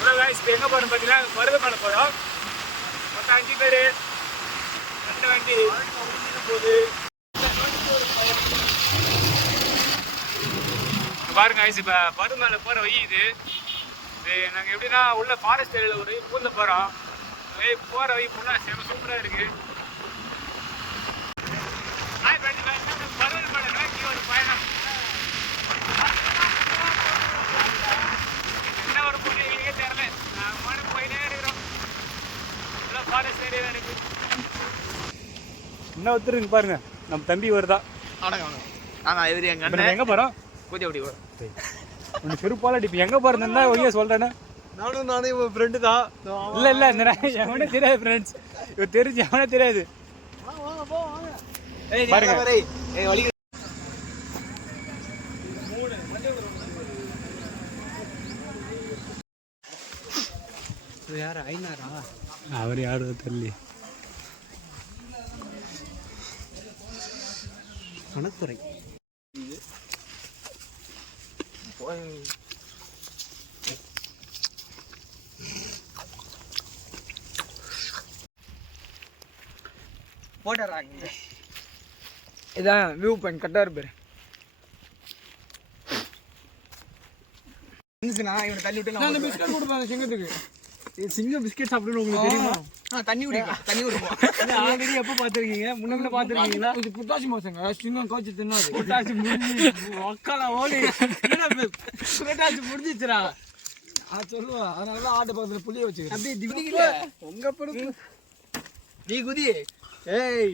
Hello guys, இப்போ எங்கே போகிறோம் பார்த்தீங்கன்னா மருதமலை போகிறோம். மொத்தம் 5 பேர், 2 வண்டி போகுது. பாருங்க गाइस, இப்போ மருதமலை போகிற வழி இது. நாங்கள் எப்படின்னா உள்ள ஃபாரஸ்ட் ஏரியாவில் ஒரு பூந்த போகிறோம். போகிற வழி ஃபுல்லாக செம சூப்பராக இருக்குது. மருதமலை நோக்கி ஒரு பயணம். என்ன ஒரு பொண்ணு எங்களுக்கே தெரியல. நாங்கள் போயிட்டே இருக்கிறோம். உள்ள ஃபாரஸ்ட் ஏரியாவில் இருக்கு. என்ன ஒருத்தர் இருக்கு பாருங்க, நம்ம தம்பி வருதா. எங்க போறோம்? கூத்தியப்படி போறோம். உனக்கு செருப்பால அடிப்பு. எங்க போறதுன்னா ஒய்யா சொல்றேன்னா நானும் இவன் ஃப்ரெண்டு தான். இல்ல இந்த எவனே தெரியாது ஃப்ரெண்ட்ஸ். இவன் தெரிஞ்சு எவனே தெரியாது பாருங்க. யாரு ஐநாரா? அவர் யாரு தெரியல. கணக்குறை போட்டுறாங்க. இதான் வியூ பாயிண்ட். கரெக்டாக இருப்பாரு. இவனை தள்ளி விட்டு நான் பிஸ்கட் கொடுப்பேன் சிங்கத்துக்கு. சிங்கம் பிஸ்கெட் சாப்பிடுன்னு உங்களுக்கு தெரியுமா? தண்ணி குடிக்கலாம். தண்ணி குடிப்போம். ஆல்ரெடி எப்போ பார்த்துருக்கீங்க? முன்ன பார்த்துருக்கீங்களா? இது புத்தாசி மாசங்க. சிங்கம் காய்ச்சி தின்னாது. புத்தாசி ஒக்கால ஓடி புரட்டாசி முடிஞ்சிச்சுரா சொல்லுவா. அதனால தான் ஆட்டு பக்கத்தில் புளிய வச்சுக்கிறேன். அப்படியே திடீர்ல உங்க படுப்பு நீ குதி. ஏய்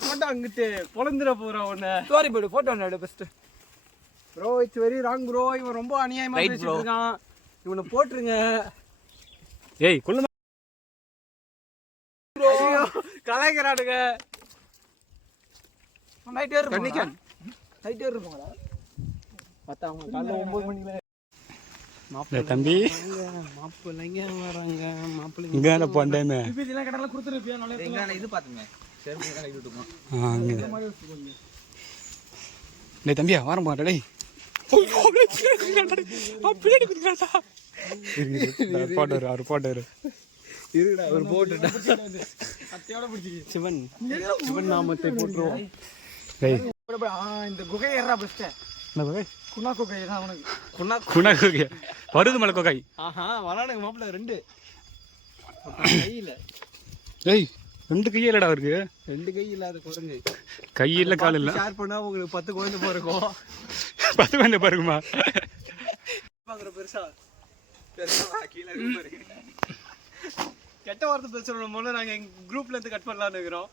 போட்டோ அங்கிட்டு பொழந்துட போகிறோம் உன்னை. ஸ்டோரி போடு, ஃபோட்டோ ஒன்று எடு first. Bro it's very wrong bro. இவன் ரொம்ப அநியாயமாக பேசிட்டு இருக்கான். இவனை போட்டுருங்க. ஏய் கொள்ள ப்ரோ கலாய்க்கிறானுங்க. நைட்டே இருப்பாங்க. நைட்டே இருப்பாங்களா? பார்த்தா அவங்க காலைல 9 மணிக்கு தம்பி மாப்பிள்ளைங்க வராங்க. மாப்பிள்ளைங்க இங்கே போண்டேமே இதெல்லாம் கடலாம் கொடுத்துருப்பியா? எங்க இது பாத்துங்க. சரி கலக்கி விட்டுமா. டேய் தம்பியா வாரம் போடா. டேய் போட்டாரு போட்டாரு இருக்குடா ஒரு போட்டுடா. அத்தையோட பிடிச்சி சிவன் நாமத்தை போட்டுருவோம். இந்த குகை ஏறா பெஸ்ட். என்ன குகை? குணா குகை தான் அவனுக்கு. குணா குகை, மருதமலை குகை. ஆஹா வரானுங்க மாப்பிள்ள 2 கையில. ஏய் 2 கையே இல்லடா அவருக்கு. 2 கை இல்லாத குரங்கு. கை இல்ல கால் இல்ல. ஷேர் பண்ணா உங்களுக்கு 10 குழந்தை பிறக்கும். 10 குழந்தை பிறகுமா? பாக்குற பெருசா கீழே இருக்கு. கெட்ட வார்த்தை பேசுறோம் போல நாங்க எங்க குரூப்ல இருந்து கட் பண்ணலாம்னு இருக்கிறோம்.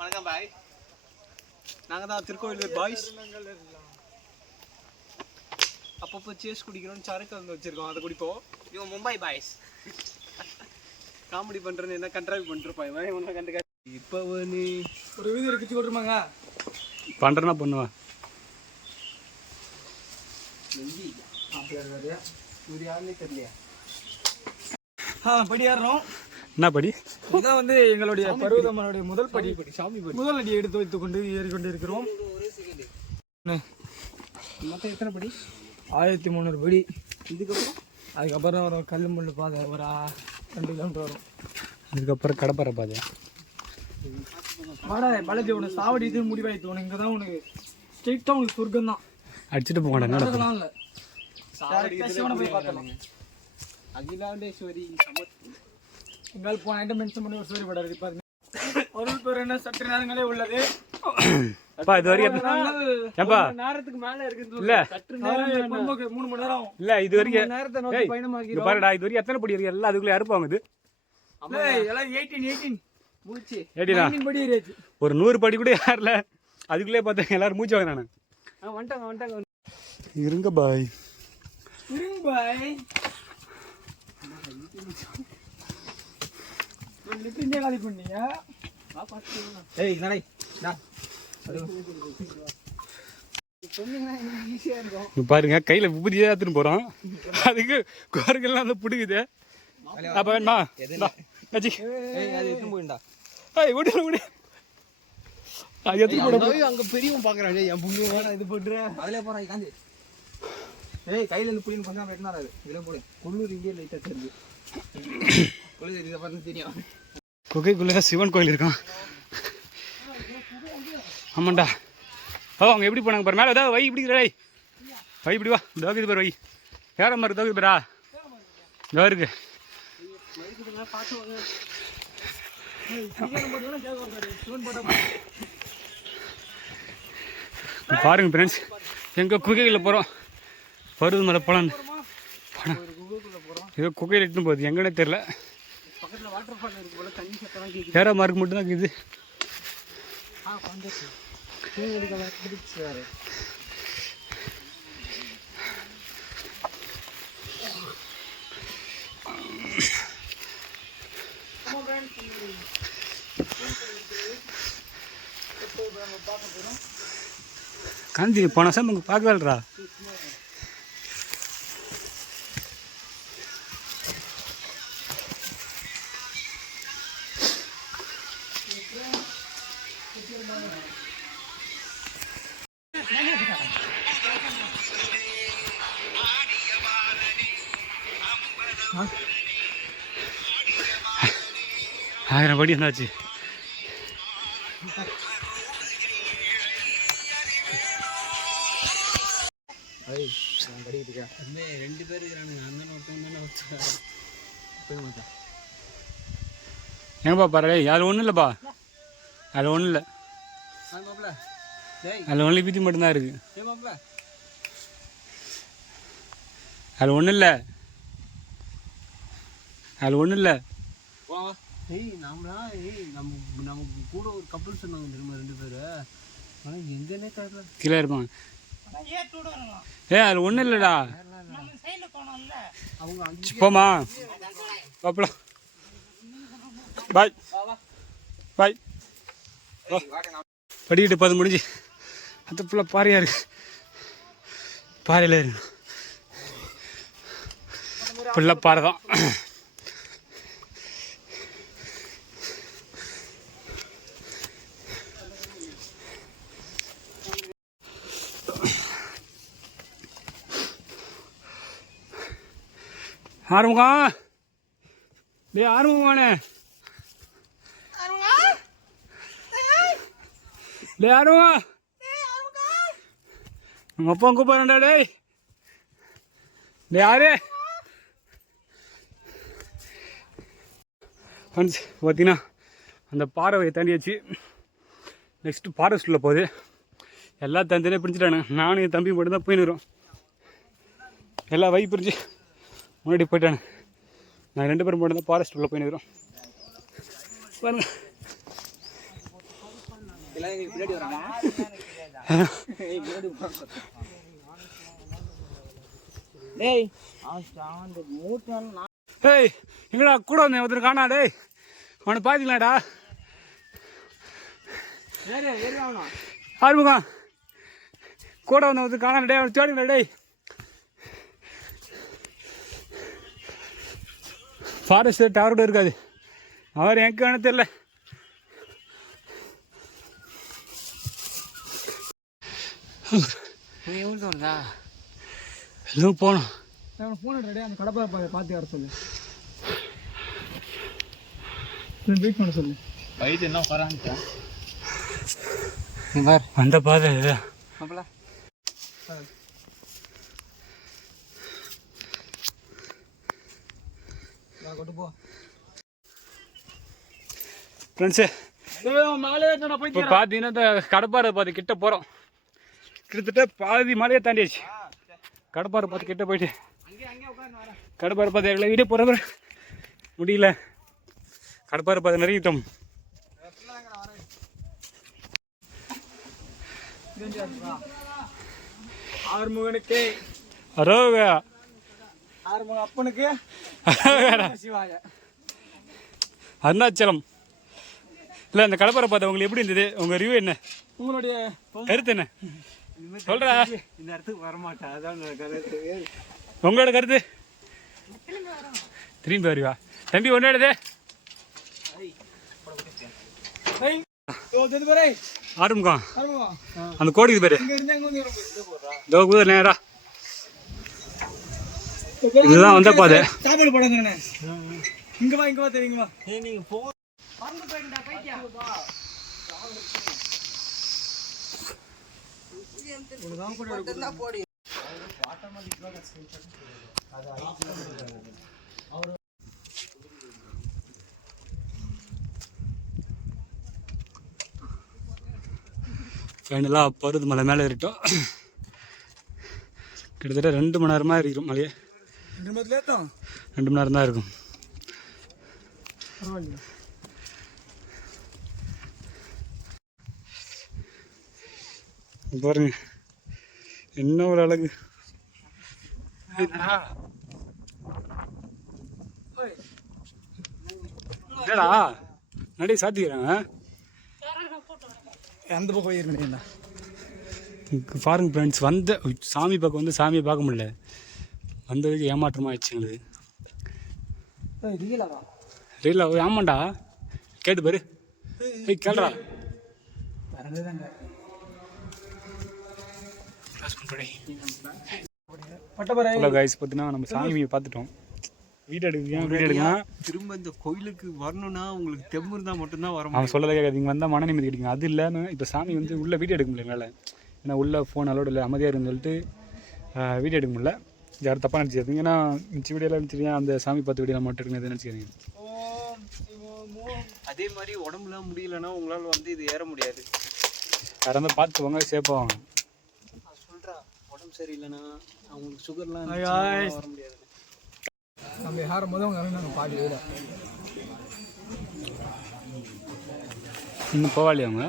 வணக்கம் பாய். நாங்க தான் திருக்கோயிலூர் பாய்ஸ். அப்பப்போ சேஸ் குடிக்கிறோம். சரக்கு வந்து வச்சிருக்கோம், அதை குடிப்போம். இவன் மும்பை பாய்ஸ். காமெடி பண்றேன்னு என்ன கண்ட்ராக்ட் பண்ணிருப்பா இவன். ஒன்றும் கண்டுக்க. இப்போ நீ ஒரு வீடு இருக்கு கொடுத்துருமாங்க. பண்றேன்னா பண்ணுவா. தெரியலையா? படி ஏறணும். என்ன படி? இதான் வந்து எங்களுடைய பருவதமனுடைய முதல் படி. முதல் அடி எடுத்து வைத்துக் கொண்டு ஏறிக்கொண்டு இருக்கிறோம். மொத்தம் எத்தனை படி? 1300 படி. அதுக்கப்புறம் வரும் கல் முள்ளு பாதை ஒரு 2 கிலோமீட்டர் வரும். அதுக்கப்புறம் கடப்பற பாதை. வாடா பாலாஜி, உனக்கு சாவடி இது முடிவாயிட்டு. உனக்கு இங்கே தான் உனக்கு ஸ்ட்ரெயிட்டாக உனக்கு சொர்க்கம் தான். அடிச்சுட்டு போகணும். நடக்கலாம் இல்லை. சிவனை போய் பார்க்கலாம். அகிலாண்டேஸ்வரி எங்கால் போன ஐட்டம் மென்ஷன் பண்ணி ஒரு ஸ்டோரி படம் இருக்கு பாருங்க. அருள் பேர் என்ன சற்று நேரங்களே உள்ளது. இது வரைக்கும் நேரத்துக்கு மேல இருக்கு. இல்ல 3 மணி நேரம் இல்ல இது வரைக்கும் நேரத்தை நோக்கி பயணமாகிறோம். பாருடா, இது வரைக்கும் எத்தனை படி இருக்கு? எல்லாம் அதுக்குள்ள அறுப்பாங்க. இது எல்லாம் 18 மூச்சு 18 படி ஏறியாச்சு. ஒரு 100 படி கூட யாருல அதுக்குள்ளே பார்த்தா எல்லாரும் மூச்சு வாங்கினானு. வந்துட்டாங்க. இருங்க பாய். காலி பண்ணீங்க. பாருங்க கையில உபதியா எடுத்துன்னு போறோம். அதுக்கு குரங்கெல்லாம் அந்த பிடிக்குது. அப்ப வேணுமா? அங்க பெரியவன் பாக்குறான். என் புண்ணு இது போட்டுறேன். அதுல போறான். காந்தி ஏய் கையில இருந்து புளின்னு கொஞ்சம் வெட்டினா அது இதில் போடு குள்ளூர் இங்கே லைட்டாக தெரியுது குள்ளூர் இதை பார்த்து தெரியும் குகைக்குள்ளே சிவன் கோயில் இருக்கான். ஆமாண்டா. அவங்க எப்படி போனாங்க பாரு, மேலே ஏதாவது வை பிடிக்கிறா வை இப்படி வா, தோகுது பாரு வை. ஏற மாதிரி தோகுது பாரா, இதோ இருக்கு. பாருங்க ஃப்ரெண்ட்ஸ், எங்கே குகைகளில் போகிறோம். பருவ மலை போகலான்னு ஏதோ குகையில் இட்டுன்னு போகுது, எங்கன்னே தெரில. பக்கத்தில் வாட்டர் ஃபால் இருக்கு போல, தண்ணி சத்தம் கேட்குது. ஏற மார்க் மட்டும் தான் இருக்குது. காந்தி போன வருஷம் உங்க பார்க்கலடா. ஆயிரம் படி என்னாச்சு. ரெண்டு பேர் இருக்கிறானுங்க, அந்த ஒருத்தன் தானே. எங்கப்பா பாரு, அதில் ஒன்றும் இல்லைப்பா, அதில் ஒன்றும் இல்லை, அதில் ஒன்லி பீத்தி மட்டும்தான் இருக்குது. அதில் ஒன்றும் இல்லை, அதில் ஒன்றும் இல்லை. ஏய் நாமலாம் நமக்கு கூட ஒரு கப்பல் சொன்னாங்க தெரியுமா, ரெண்டு பேர். ஆனால் எங்கன்னே தெரியல, கீழே இருப்பாங்க. அதில் ஒன்றும் இல்லைடா. அவங்க போமா பாப்பலாம். பாய் பாய். படிக்கிட்டு 10 முடிஞ்சு அது ஃபுல்லாக பாறையாக இருக்கு. பாறையில் இருக்கு ஃபுல்லாக பாறை தான். ஆறுமுகம், டேய் ஆறுமுகமானே, டேய் ஆறுமுகம், உங்கள் அப்பா கூப்பிட்றா. டேய் டேய் யாரு ஃப்ரெண்ட்ஸ், பார்த்தீங்கன்னா அந்த பாறையை தாண்டியாச்சு. நெக்ஸ்ட்டு ஃபாரஸ்ட்டில் போகுது. எல்லா தந்திலே பிரிஞ்சுட்டானுங்க. நானும் என் தம்பி மட்டும்தான் போயின்னுறோம். எல்லா வை பிரிஞ்சு முன்னாடி போயிட்டானு. நான் 2 பேரும் மட்டும் தான் ஃபாரஸ்ட் உள்ள போயினுக்கிறோம். பாருங்க, ஏய் எங்கடா கூட வந்தேன் ஒருத்தர் காணா. டேய் அவனை பார்த்தீங்களாடா? ஆறுமுகம் கூட வந்த ஒருத்தர் காணா. டே அவனை தேடுங்களா? டேய் ஃபாரஸ்ட் டவர் கூட இருக்காது. அவர் எங்கே வேணும் தெரியல. எதுவும் போனோம். ஃபோன் ரெடியாக அந்த கடப்பா பார்த்து வர சொல்லு, வெயிட் பண்ண சொல்லு. வயிற்று என்ன வரான்ட்டா அந்த பாதை இதுதான். அப்பலாம் கொண்டு போ ஃப்ரெண்ட்ஸு. இப்போ பார்த்தீங்கன்னா இந்த கடப்பாறை பார்த்து கிட்ட போகிறோம். கிட்டத்தட்ட பாதி மலையை தாண்டியாச்சு. கடப்பாறை பார்த்து கிட்ட போயிட்டு கடப்பாறை பார்த்து எங்களை வீடே போகிற முடியல. கடப்பாறை பார்த்து நிறையிட்டோம். ஆறுமுகனுக்கு அரோகா, ஆறுமுக அப்பனுக்கு சிவாய அருணாச்சலம். இல்லை அந்த கடப்பாறை பார்த்து உங்களுக்கு எப்படி இருந்தது? உங்கள் ரிவ்யூ என்ன? உங்களுடைய கருத்து என்ன சொல்கிறா? இந்த இடத்துக்கு வரமாட்டேன், அதான் கருத்து. உங்களோட கருத்து? திரும்பி வருவா தம்பி ஒன்றாடுது. ஆரம்பிக்கும் அந்த கோடிக்கு பேரு நேரா இதுதான் வந்த பாதை. சாப்பாடு போடுங்கண்ணே. இங்க வா தெரியுங்க வா. நீங்க போ. பறந்து போயிடா கையா. உனதான் போடு. ஃபைனலாக பருது மலை மேலே ஏறிட்டோம். கிட்டத்தட்ட 2 மணி நேரமாக இருக்கும் மலையே. 2 மணி நேரம் தான் இருக்கும். பாருங்க என்ன ஒரு அழகு. என்னடா நடி சாத்திக்கிறாங்க. அந்த பக்கம் போயிருக்கேன். பாருங்க ஃப்ரெண்ட்ஸ், வந்த சாமி பார்க்க வந்து சாமியை பார்க்க முடியல. வந்ததுக்கு ஏமாற்றமாக ஆயிடுச்சு எங்களுக்கு. ரீலா ஆமாண்டா, கேட்டு பாரு. கேள்றா கைஸ். பார்த்தீங்கன்னா நம்ம சாமியை பார்த்துட்டோம். வீடியோ எடுக்கலாம். திரும்ப இந்த கோயிலுக்கு வரணும்னா உங்களுக்கு தெம்பு இருந்தால் மட்டும்தான் வரும். அவன் சொல்லதை கேட்காது. இங்கே வந்தால் மன நிம்மதி கிடைக்கும். அது இல்லைன்னு இப்போ சாமி வந்து உள்ளே வீடியோ எடுக்க முடியல என்னால். ஏன்னா உள்ளே ஃபோன் அலோடு இல்லை, அமைதியாக இருக்குன்னு சொல்லிட்டு வீடியோ எடுக்க முடியல. யாரும் தப்பாக நினச்சிக்காதீங்க. ஏன்னா மிச்ச வீடியோலாம் நினச்சிருக்கேன், அந்த சாமி பார்த்து வீடியோ மட்டும் எடுக்கணும் நினச்சிக்கிறீங்க. அதே மாதிரி உடம்புலாம் முடியலன்னா உங்களால் வந்து இது ஏற முடியாது. யாராக இருந்தால் பார்த்துக்கோங்க, சேஃபாக வாங்க. சொல்கிறா உடம்பு சரியில்லைன்னா அவங்களுக்கு சுகர்லாம் வர முடியாது. நம்ம யாரும் போது அவங்க இறந்தாங்க பாதி வீட. இன்னும் போவாளி அவங்க